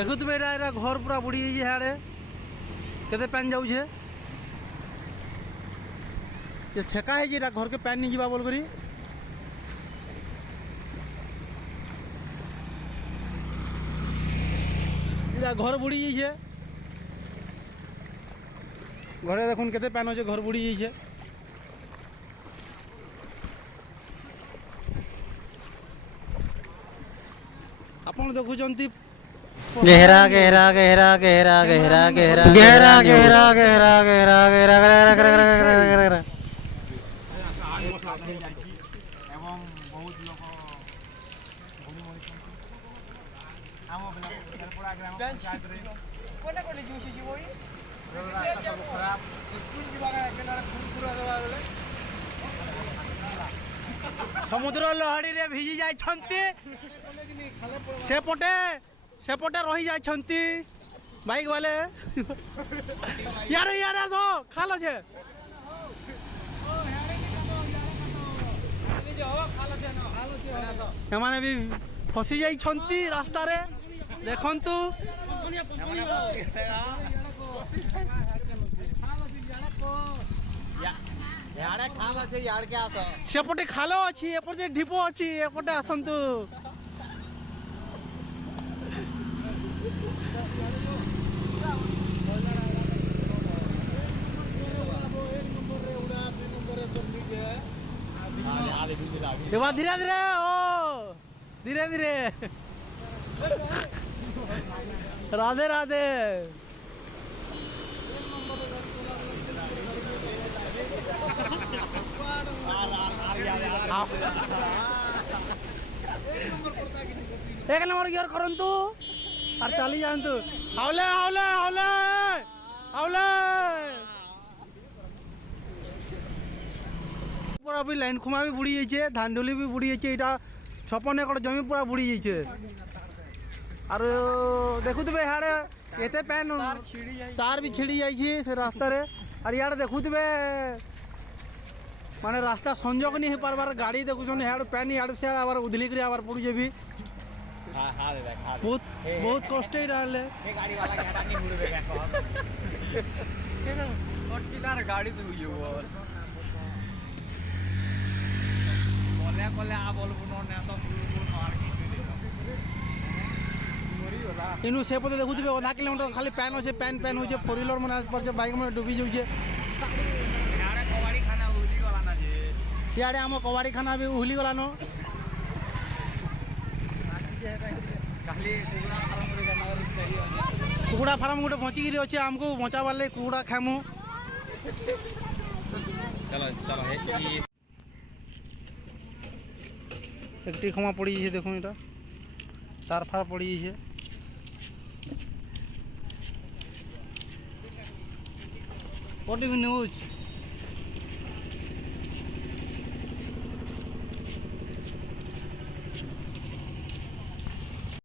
देखुवे era घर पूरा बुड़ी जाए केते पैन जाऊे छेका है घर के पैन नहीं जा बोल करी घर बुड़ी जाइए घरे देखुन केते पैन अच्छे घर बुड़ी जाइए आपन देखुचंती गहरा गहरा गहरा गहरा गहरा गहरा गहरा गहरा गहरा गहरा गहरा गहरा এবং ବହୁତ ଲୋକ ବୁଡ଼ି ମରିଛନ୍ତି ଆମ ବେଲପଡ଼ା ଗ୍ରାମ ପଞ୍ଚାୟତରେ କୋନେ କୋନେ ଜୁସି ଯିବ ରାସ୍ତା ସବୁ ଖରାପ ସ୍କୁଲ ଯିବା କେନାରେ ପୁରା ଦେବା ବେଲେ समुद्र लहड़ी रे भिजी जाइछंती सेपटे रही जाइछंती बाइक वाले यार यार तो खालो छे एमाने भी फसी जाइछंती रास्ता रे देखंतु सेपटे खालो अच्छी एपटे ढीपो अच्छी एपटे आसंतु धीरे धीरे ओ धीरे धीरे राधे राधे एक नंबर गियर करंतु और चली जानतु हावले हावले हावले हावले पूरा भी लाइन खुमा भी बुड़ी जाइए धानडोली भी बुड़ी जाइए इटा 56 एकड़ जमी पूरा बुड़ी जाइए और देखुवे यार एते पैन तार भी छिड़ी जाइए से रास्ता रे और यार देखुवे माने रास्ता संजोग नहीं हो पारबार गाड़ी देखुन यार पैन यार से आबार उधली कर आबार पड़ी जेबी बहुत बहुत कष्ट ही रहले गाड़ी वाला के हटा नहीं मुड़बे का फॉर्च्यूनर गाड़ी तो ये बोल बोले कोले आ बोलबो न तो मुड़बो मार के मोरी होला इनु से पते देखुथिबे आधा किलोमीटर खाली पैन होचे पैन पैन होचे फोर व्हीलर मन पर जे बाइक में डूबी जाउचे यारे कवाड़ी खाना उली वाला ना जे यारे हम कवाड़ी खाना भी उहली गला न खाली कुकुड़ा फार्म गोटे बची गिरी अच्छे हमको बचा वाले कुकुड़ा खामु चलो चलो एकटी खमा पड़ी जाइए देखो इटा तार फार पड़ी जाइए व्हाट डू यू न्यूज